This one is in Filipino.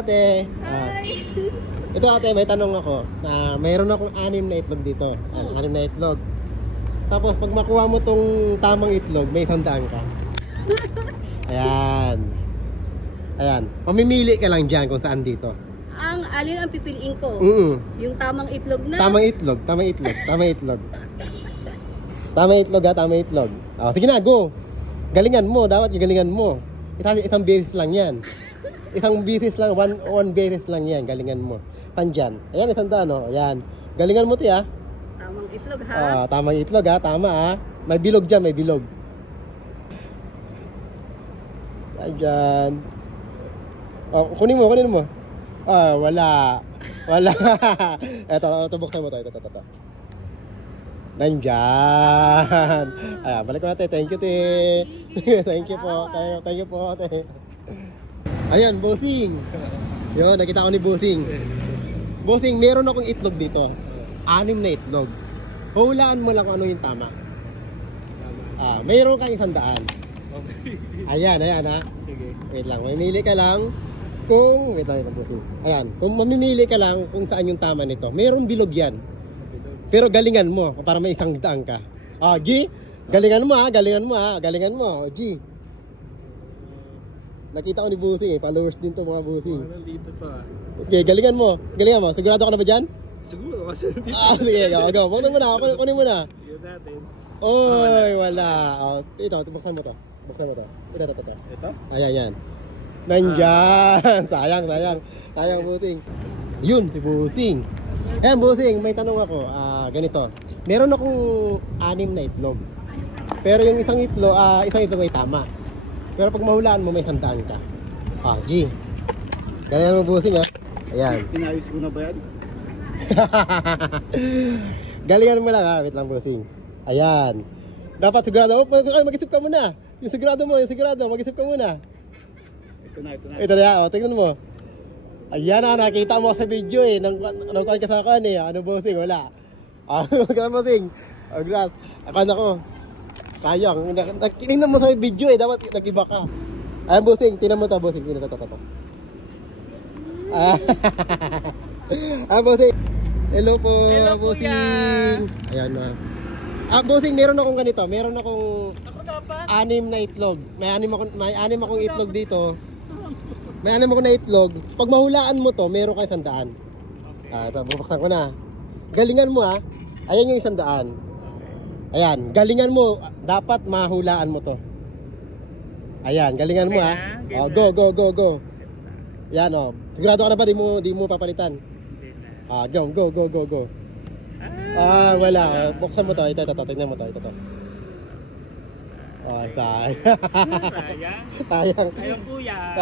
ate. Hi! Ito ate, may tanong ako. Mayroon akong 6 na itlog dito. 6 na itlog. Tapos pag makuha mo tong tamang itlog, may 100 ka. Ayan. Ayan. Mamimili ka lang dyan kung saan dito. Alin ang pipiliin ko? Yung tamang itlog na? Tamang itlog, tamang itlog, tamang itlog. Tamang itlog ha, tamang itlog. Oh, sige na, go. Galingan mo, dapat yung galingan mo. Isang beses lang yan. Isang beses lang, one beses lang yan, galingan mo. Tandyan. Ayan, 100 no? Ayan. Galingan mo ito ha. Tamang itlog ha? Tamang itlog ha, tama ha. May bilog dyan, may bilog. Ayan. Oh, kunin mo. Wala. Wala. Ito, buksan mo to. Ito. Nandyan. Ayan, balik ko natin. Thank you, te. Thank you po. Thank you po, te. Ayan, bossing. Yun, nakita ko ni bossing. Bossing, meron akong itlog dito. 6 na itlog. Hulaan mo lang kung ano yung tama. Mayroon kang 100. Okay. Ayan ha. Sige. Wait lang, mamimili ka lang kung, wait lang, ayan, kung mamimili ka lang kung saan yung tama nito. Mayroong bilog yan. Pero galingan mo, para may 100 ka. G, galingan mo ha, galingan mo, G. Nakita ko ni Busing followers din to mga Busing. Nandito to Okay, galingan mo, sigurado ka na ba dyan? Siguro kasi nandito. Sige, go, kunin mo na. Yun natin. Oy, wala. Ito, buksan mo to. Ito. Ito? Ayan. Nandyan. Sayang Busing. Yun, si Busing. Ayan, Busing, may tanong ako. Ganito. Meron akong 6 na itlog. Pero yung isang itlog ay tama. Pero pag mahulaan mo, may 100 ka. G. Ganyan mo, Busing ha. Ayan. Pinayos ko na ba yan? Galingan mo lang ha. Wait lang, Busing. Ayan. Dapat sigurado. Mag-isip ka muna. Yung sigurado, mag-isip ka muna. Ito na. Tingnan mo. Ayan na, nakita mo sa video eh. Nang ka sa akin eh. Ano, Busing? Wala. Magkano, Busing? Grass. Akala ko. Sayang. Nakinig mo sa video eh. Dapat nag-iba ka. Ayan, Busing. Tingnan mo ito, Busing. Tingnan ito. Busing. Hello po, Busing. Ayan na. Busing, meron akong ganito. Meron akong 6 na itlog. May 6 akong itlog dito. May 6 akong na itlog. Pag mahulaan mo to, meron kang 100. Ito, bubuksan ko na. Galingan mo ha. Ayan yung 100. Ayan, galingan mo. Dapat mahulaan mo to. Ayan, galingan mo ha. Go. Yan o. Sigurado ka na ba? Di mo papalitan. Go. Wala. Buksan mo to. Ito. Tignan mo to. Ito. Sayang. Sayang. Sayang. Ayun, kuya.